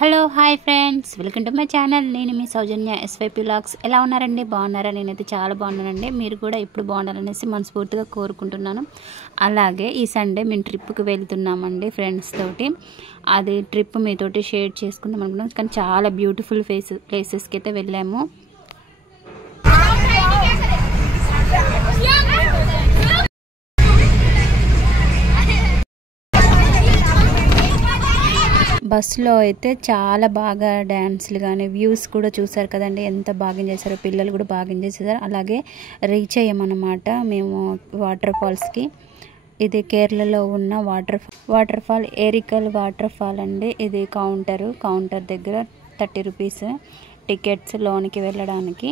Hello hi friends, welcome to my channel. నేను మీ సౌజన్య ఎస్వైపీ vlogs. ఎలా ఉన్నారండి? బాగున్నారా? నేనైతే చాలా బాగున్నానండి. మీరు కూడా ఇప్పుడు బాగుండాలనేసి మనస్ఫూర్తిగా కోరుకుంటున్నాను. అలాగే ఈ సండే మేము ట్రిప్కి వెళ్తున్నామండి ఫ్రెండ్స్ తోటి. అది ట్రిప్ మీతోటి షేర్ చేసుకుందాం అనుకున్నాం. కానీ చాలా బ్యూటిఫుల్ ప్లేసెస్కి అయితే వెళ్ళాము. బస్సులో అయితే చాలా బాగా డ్యాన్స్లు కానీ వ్యూస్ కూడా చూసారు కదండి, ఎంత బాగా చేశారో. పిల్లలు కూడా బాగా చేశారు. అలాగే రీచ్ అయ్యామన్నమాట మేము వాటర్ ఫాల్స్కి. ఇది కేరళలో ఉన్న వాటర్ ఫాల్ ఏరికల్ వాటర్ ఫాల్ అండి. ఇది కౌంటర్ దగ్గర 30 రూపీస్ టికెట్స్ లోనికి వెళ్ళడానికి.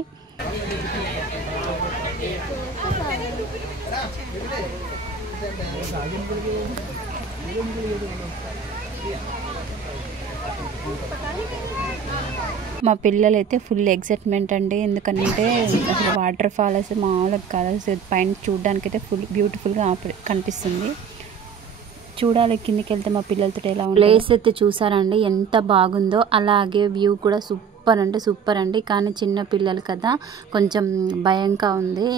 మా పిల్లలు అయితే ఫుల్ ఎక్సైట్మెంట్ అండి. ఎందుకంటే అసలు వాటర్ ఫాల్స్ మామూలుగా కలర్స్ పైన చూడడానికి అయితే ఫుల్ బ్యూటిఫుల్గా కనిపిస్తుంది. చూడాలి కిందికి వెళ్తే మా పిల్లలతో ఎలా ఉంది. ప్లేస్ అయితే చూసారండి ఎంత బాగుందో. అలాగే వ్యూ కూడా సూపర్ అండి. కానీ చిన్న పిల్లలు కదా, కొంచెం భయంగా ఉంది.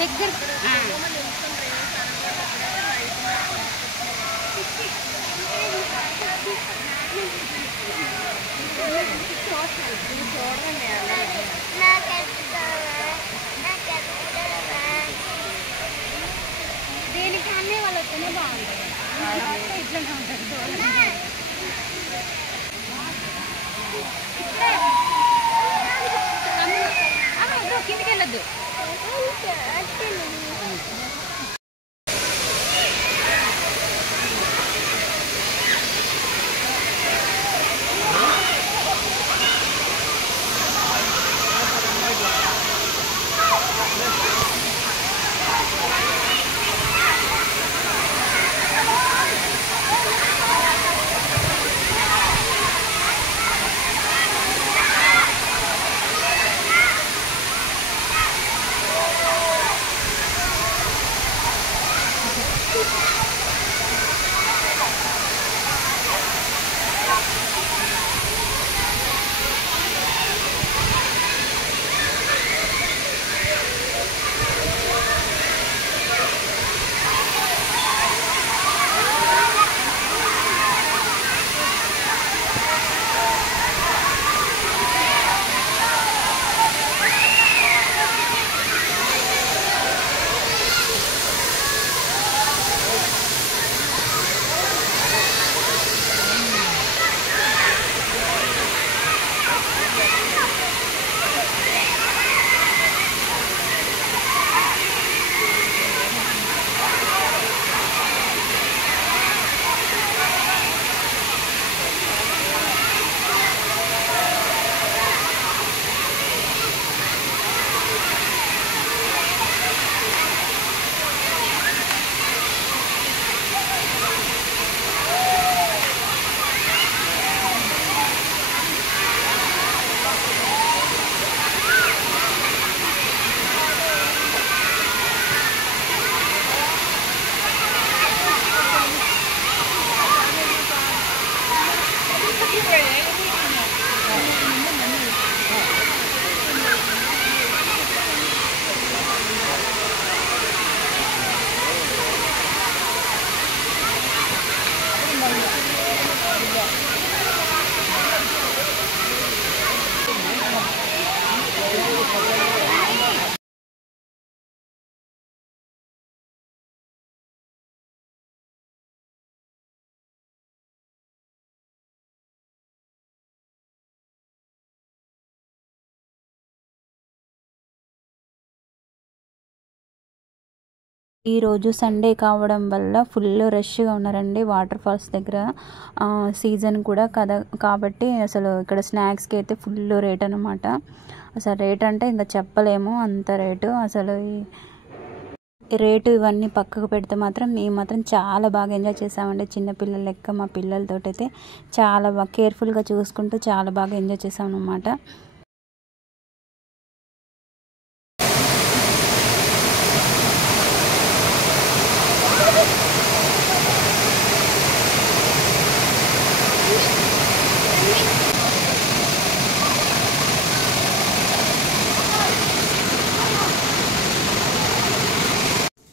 దగ్గర దేనికి అన్నీ వాళ్ళు వస్తేనే బాగుంటుంది. ఇట్లనే ఉంటుంది. కిందికి వెళ్ళొద్దు. ఈరోజు సండే కావడం వల్ల ఫుల్ రష్గా ఉన్నారండి వాటర్ ఫాల్స్ దగ్గర. సీజన్ కూడా కదా కాబట్టి అసలు ఇక్కడ స్నాక్స్కి అయితే ఫుల్ రేట్ అనమాట. అసలు రేట్ అంటే ఇంకా చెప్పలేము, అంత రేటు. అసలు ఈ రేటు ఇవన్నీ పక్కకు పెడితే మాత్రం మేము మాత్రం చాలా బాగా ఎంజాయ్ చేసామండి. చిన్నపిల్లల లెక్క మా పిల్లలతో అయితే చాలా బాగా కేర్ఫుల్గా చూసుకుంటూ చాలా బాగా ఎంజాయ్ చేసాం అన్నమాట.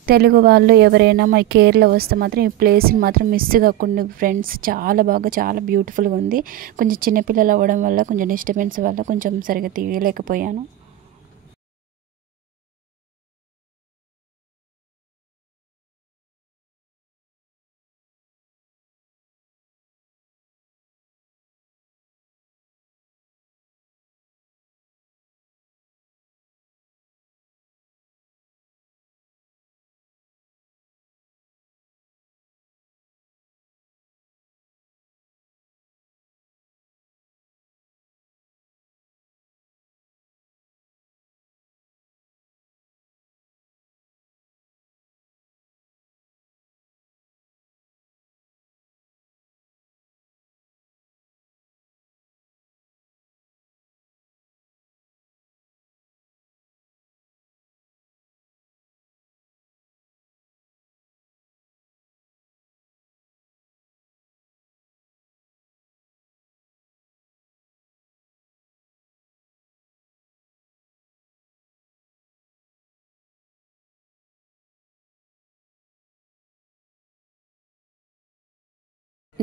తెలుగు వాళ్ళు ఎవరైనా మా కేరళ వస్తే మాత్రం ఈ ప్లేస్ని మాత్రం మిస్ కాకుండా ఫ్రెండ్స్. చాలా బాగా చాలా బ్యూటిఫుల్గా ఉంది. కొంచెం చిన్నపిల్లలు అవ్వడం వల్ల కొంచెం డిస్టర్బెన్స్ వల్ల కొంచెం సరిగ్గా తీయలేకపోయాను.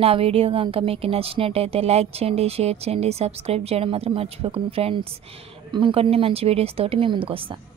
నా వీడియో కనుక మీకు నచ్చినట్టయితే లైక్ చేయండి, షేర్ చేయండి, సబ్స్క్రైబ్ చేయడం మాత్రం మర్చిపోకండి ఫ్రెండ్స్. ఇంకొన్ని మంచి వీడియోస్ తోటి మీ ముందుకు వస్తాను.